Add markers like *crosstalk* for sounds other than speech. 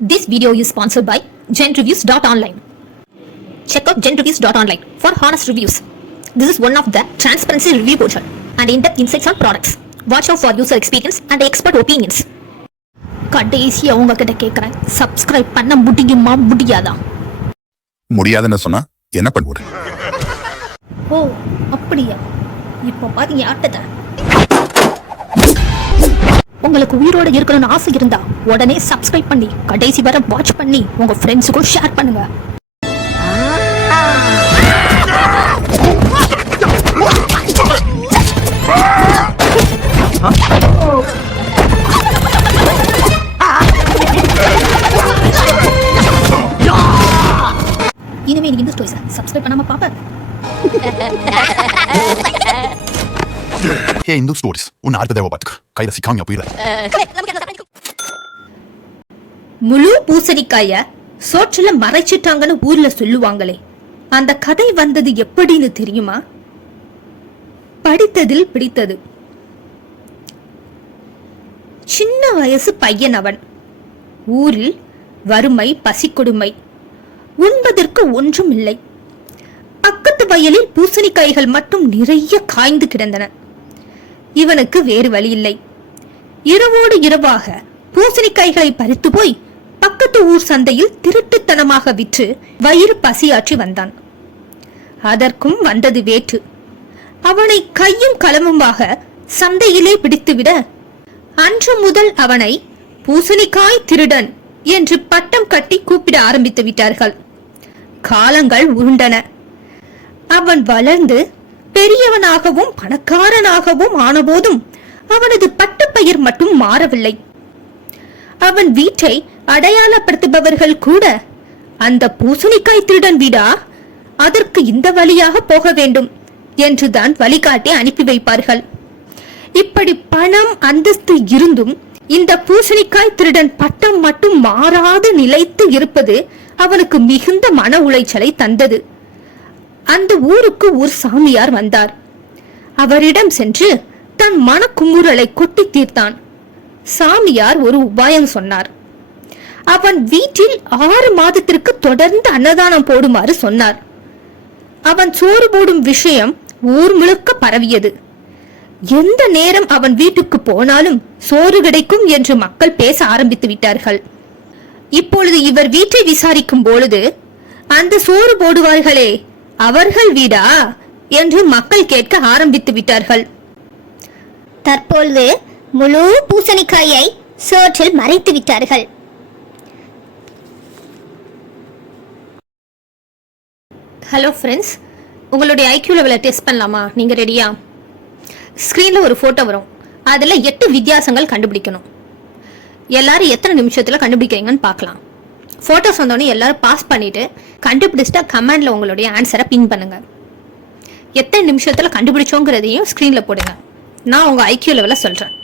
This video is sponsored by GenReviews.online. Check out GenReviews.online for honest reviews. This is one of the transparency review portal and in-depth insights on products. Watch out for user experience and expert opinions. கடைசியா உங்ககிட்ட கேக்குறேன் subscribe பண்ண முடியுமா முடியாதா முடியாதுன்னு சொன்னா என்ன பண்ணுவோம் ஓ அப்படியா இப்போ பாத்தீங்க ஆட்டத்தை உங்களுக்கு உயிரோட இருக்கணும்னு ஆசை இருந்தா உடனே சப்ஸ்கிரைப் பண்ணி கடைசி வர வாட்ச் பண்ணி உங்க ஃப்ரெண்ட்ஸுக்கும் ஷேர் பண்ணுங்க. இனிமே நீங்க இந்த ஸ்டோரிஸை சப்ஸ்கிரைப் பண்ணாம பாப்ப *laughs* ஹே இந்து ஸ்டோரிஸ் உன்னை ஆர்த்த தேவை பார்த்துக்க கையில சிக்காங்க போயிடல முழு பூசணிக்காய சோற்றுல மறைச்சிட்டாங்கன்னு ஊர்ல சொல்லுவாங்களே. அந்த கதை வந்தது எப்படின்னு தெரியுமா? படித்ததில் பிடித்தது. சின்ன வயசு பையன் அவன். ஊரில் வறுமை பசிக்கொடுமை உண்பதற்கு ஒன்றும் இல்லை. பக்கத்து வயலில் பூசணிக்காய்கள் மட்டும் நிறைய காய்ந்து கிடந்தன. இவனுக்கு வேறு வழி இல்லை இரவோடு இரவாக பூசணிக்காய்களை பறித்து போய் பக்கத்து ஊர் சந்தையில் திருட்டுத்தனமாக விற்று வயிறு பசியாற்றி வந்தான். அதற்கும் வந்தது வேற்று. அவனை கையும் களமுமாக சந்தையிலே பிடித்துவிட அன்று முதல் அவனை பூசணிக்காய் திருடன் என்று பட்டம் கட்டி கூப்பிட ஆரம்பித்து விட்டார்கள். காலங்கள் உருண்டன. அவன் வளர்ந்து பெரியவனாகவும் பணக்காரனாகவும் ஆனபோதும் அவனது பட்டுப்பயிர் மட்டும் மாறவில்லை. அவன் வீட்டை அடையாளப்படுத்துபவர்கள் கூட அந்த பூசணிக்காய் திருடன் வீடா? அதற்கு இந்த வழியாக போக வேண்டும் என்றுதான் வழிகாட்டி அனுப்பி வைப்பார்கள். இப்படி பணம் அந்தஸ்து இருந்தும் இந்த பூசணிக்காய் திருடன் பட்டம் மட்டும் மாறாது நிலைத்து இருப்பது அவனுக்கு மிகுந்த மன உளைச்சலை தந்தது. அந்த ஊருக்கு ஒரு சாமியார் வந்தார். அவரிடம் சென்று தன் மனக்குமுறலை கொட்டி தீர்த்தான். சாமியார் ஒரு உபாயம் சொன்னார். அவன் வீட்டில் ஆறு மாதத்திற்கு தொடர்ந்து அன்னதானம் போடுமாறு சொன்னார். அவன் சோறு போடும் விஷயம் ஊர் முழுக்க பரவியது. எந்த நேரம் அவன் வீட்டுக்கு போனாலும் சோறு கிடைக்கும் என்று மக்கள் பேச ஆரம்பித்து விட்டார்கள். இப்பொழுது இவர் வீட்டை விசாரிக்கும் பொழுது அந்த சோறு போடுவார்களே அவர்கள் வீடா? என்று மக்கள் கேட்க ஆரம்பித்து விட்டார்கள். தற்பொழுது முழு பூசணிக்காயை சோற்றில் மறைத்து விட்டார்கள். ஹலோ ஃப்ரெண்ட்ஸ் உங்களுடைய ஐக்யூ லெவலை டெஸ்ட் பண்ணலாமா? நீங்கள் ரெடியா ஸ்க்ரீனில் ஒரு ஃபோட்டோ வரும். அதில் எட்டு வித்தியாசங்கள் கண்டுபிடிக்கணும். எல்லாரும் எத்தனை நிமிஷத்தில் கண்டுபிடிக்கிறீங்கன்னு பார்க்கலாம். ஃபோட்டோஸ் வந்தோடனே எல்லாரும் பாஸ் பண்ணிவிட்டு கண்டுபிடிச்சிட்டா கமெண்டில் உங்களுடைய ஆன்சரை பின் பண்ணுங்கள் எத்தனை நிமிஷத்தில் கண்டுபிடிச்சோங்கிறதையும் ஸ்க்ரீனில் போடுங்க. நான் உங்கள் ஐக்கியூ லெவலில் சொல்கிறேன்